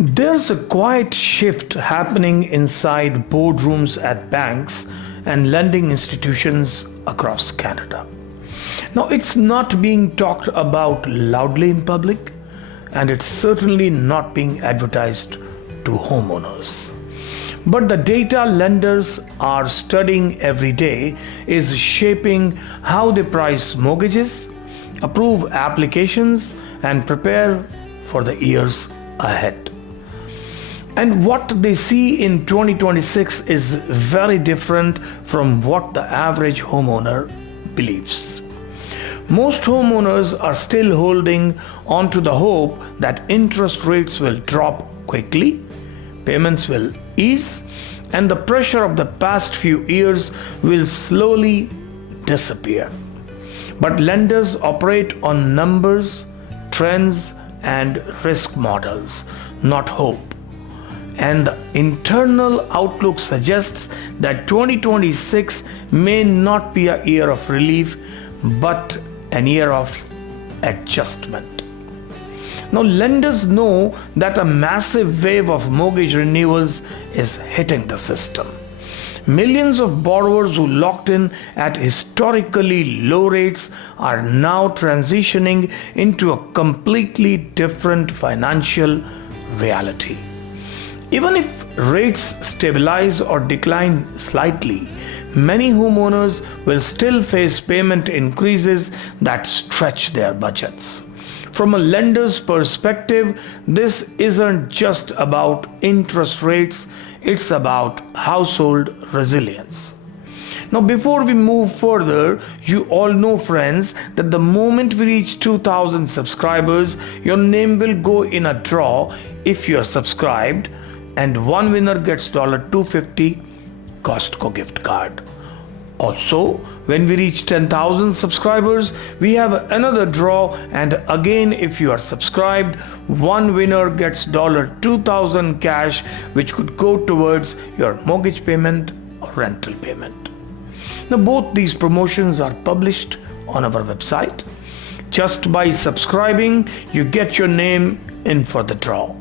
There's a quiet shift happening inside boardrooms at banks and lending institutions across Canada. Now, it's not being talked about loudly in public, and it's certainly not being advertised to homeowners. But the data lenders are studying every day is shaping how they price mortgages, approve applications, and prepare for the years ahead. And what they see in 2026 is very different from what the average homeowner believes. Most homeowners are still holding on to the hope that interest rates will drop quickly, payments will ease, and the pressure of the past few years will slowly disappear. But lenders operate on numbers, trends, and risk models, not hope. And the internal outlook suggests that 2026 may not be a year of relief, but an year of adjustment. Now, lenders know that a massive wave of mortgage renewals is hitting the system. Millions of borrowers who locked in at historically low rates are now transitioning into a completely different financial reality. Even if rates stabilize or decline slightly, many homeowners will still face payment increases that stretch their budgets. From a lender's perspective, this isn't just about interest rates, it's about household resilience. Now, before we move further, you all know, friends, that the moment we reach 2,000 subscribers, your name will go in a draw if you're subscribed, and one winner gets $250 Costco gift card. Also, when we reach 10,000 subscribers, we have another draw, and again, if you are subscribed, one winner gets $2,000 cash, which could go towards your mortgage payment or rental payment. Now, both these promotions are published on our website. Just by subscribing, you get your name in for the draw.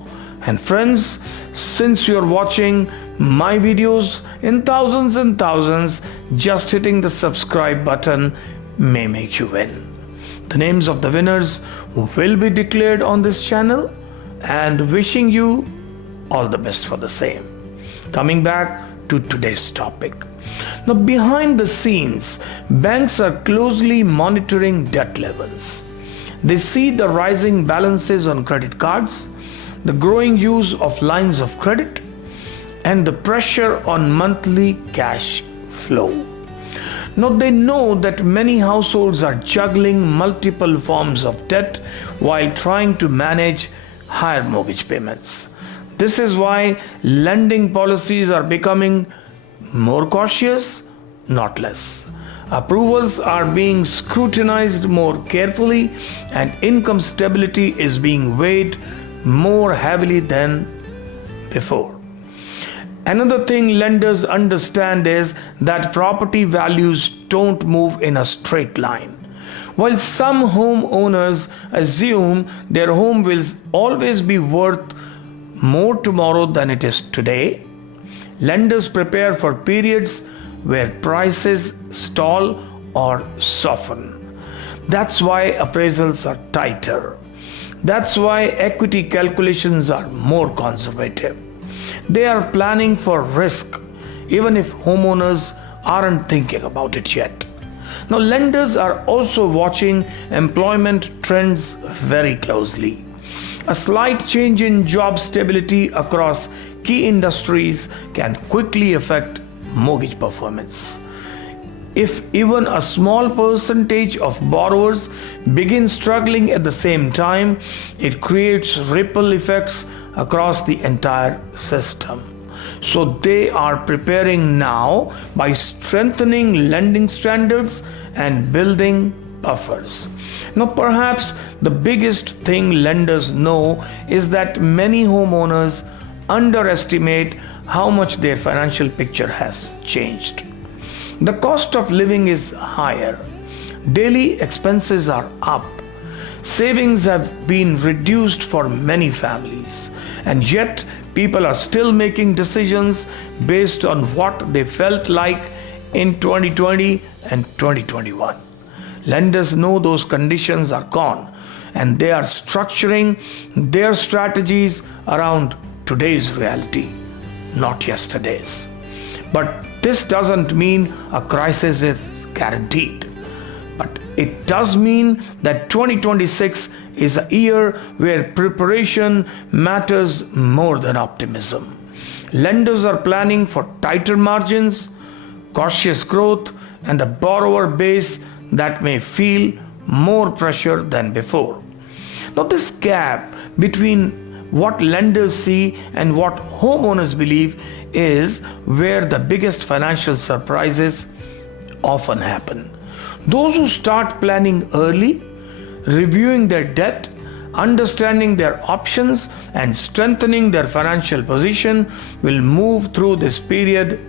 And friends, since you're watching my videos in thousands and thousands, just hitting the subscribe button may make you win. The names of the winners will be declared on this channel, and wishing you all the best for the same. Coming back to today's topic. Now, behind the scenes, banks are closely monitoring debt levels. They see the rising balances on credit cards, the growing use of lines of credit, and the pressure on monthly cash flow. Now, they know that many households are juggling multiple forms of debt while trying to manage higher mortgage payments. This is why lending policies are becoming more cautious, not less. Approvals are being scrutinized more carefully, and income stability is being weighed more heavily than before. Another thing lenders understand is that property values don't move in a straight line. While some homeowners assume their home will always be worth more tomorrow than it is today, lenders prepare for periods where prices stall or soften. That's why appraisals are tighter. That's why equity calculations are more conservative. They are planning for risk, even if homeowners aren't thinking about it yet. Now, lenders are also watching employment trends very closely. A slight change in job stability across key industries can quickly affect mortgage performance. If even a small percentage of borrowers begin struggling at the same time, it creates ripple effects across the entire system. So they are preparing now by strengthening lending standards and building buffers. Now, perhaps the biggest thing lenders know is that many homeowners underestimate how much their financial picture has changed. The cost of living is higher. Daily expenses are up. Savings have been reduced for many families, And yet, people are still making decisions based on what they felt like in 2020 and 2021. Lenders know those conditions are gone, and they are structuring their strategies around today's reality, not yesterday's. But this doesn't mean a crisis is guaranteed. But it does mean that 2026 is a year where preparation matters more than optimism. Lenders are planning for tighter margins, cautious growth, and a borrower base that may feel more pressure than before. Now, this gap between what lenders see and what homeowners believe is where the biggest financial surprises often happen. Those who start planning early, reviewing their debt, understanding their options, and strengthening their financial position will move through this period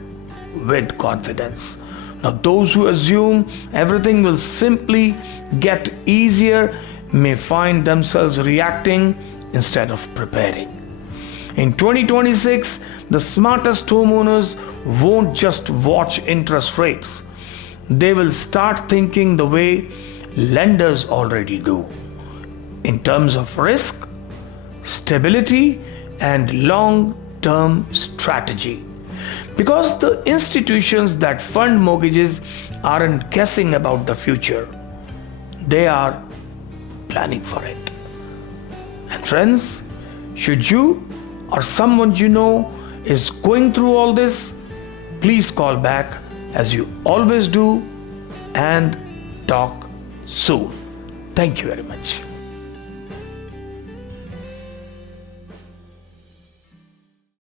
with confidence. Now, those who assume everything will simply get easier may find themselves reacting instead of preparing. In 2026, the smartest homeowners won't just watch interest rates. They will start thinking the way lenders already do, in terms of risk, stability, and long-term strategy. Because the institutions that fund mortgages aren't guessing about the future, they are planning for it. And friends, should you or someone you know is going through all this, please call back as you always do and talk soon. Thank you very much.